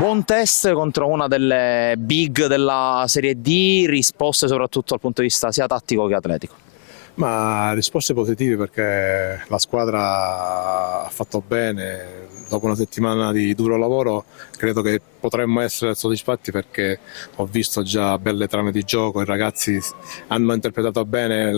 Buon test contro una delle big della Serie D, risposte soprattutto dal punto di vista sia tattico che atletico. Ma risposte positive perché la squadra ha fatto bene, dopo una settimana di duro lavoro credo che potremmo essere soddisfatti perché ho visto già belle trame di gioco, i ragazzi hanno interpretato bene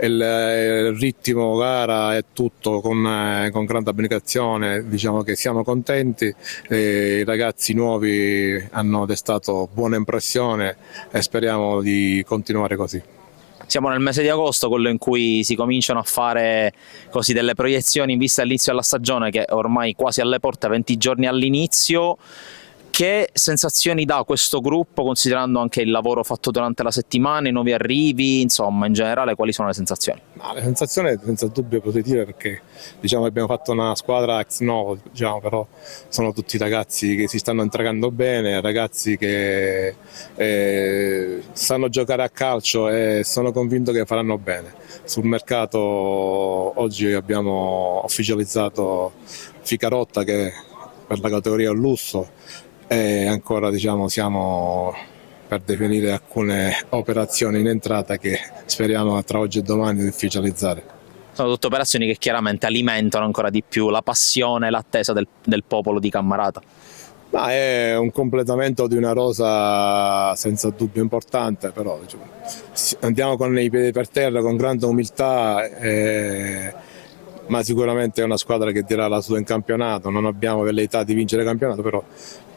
il ritmo gara e tutto con grande abnegazione, diciamo che siamo contenti, i ragazzi nuovi hanno destato buona impressione e speriamo di continuare così. Siamo nel mese di agosto, quello in cui si cominciano a fare così delle proiezioni in vista dell'inizio della stagione, che è ormai quasi alle porte, 20 giorni all'inizio. Che sensazioni dà questo gruppo, considerando anche il lavoro fatto durante la settimana, i nuovi arrivi, insomma, in generale, quali sono le sensazioni? Ma le sensazioni senza dubbio positive perché diciamo, abbiamo fatto una squadra ex novo, diciamo, però sono tutti ragazzi che si stanno entregando bene, ragazzi che sanno giocare a calcio e sono convinto che faranno bene. Sul mercato oggi abbiamo ufficializzato Ficarotta che per la categoria è un lusso e ancora diciamo, siamo per definire alcune operazioni in entrata che speriamo tra oggi e domani di ufficializzare. Sono tutte operazioni che chiaramente alimentano ancora di più la passione e l'attesa del popolo di Cammarata. Ma è un completamento di una rosa senza dubbio importante, però diciamo, andiamo con i piedi per terra, con grande umiltà, ma sicuramente è una squadra che dirà la sua in campionato, non abbiamo velleità di vincere il campionato, però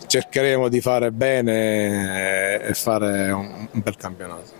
cercheremo di fare bene e fare un bel campionato.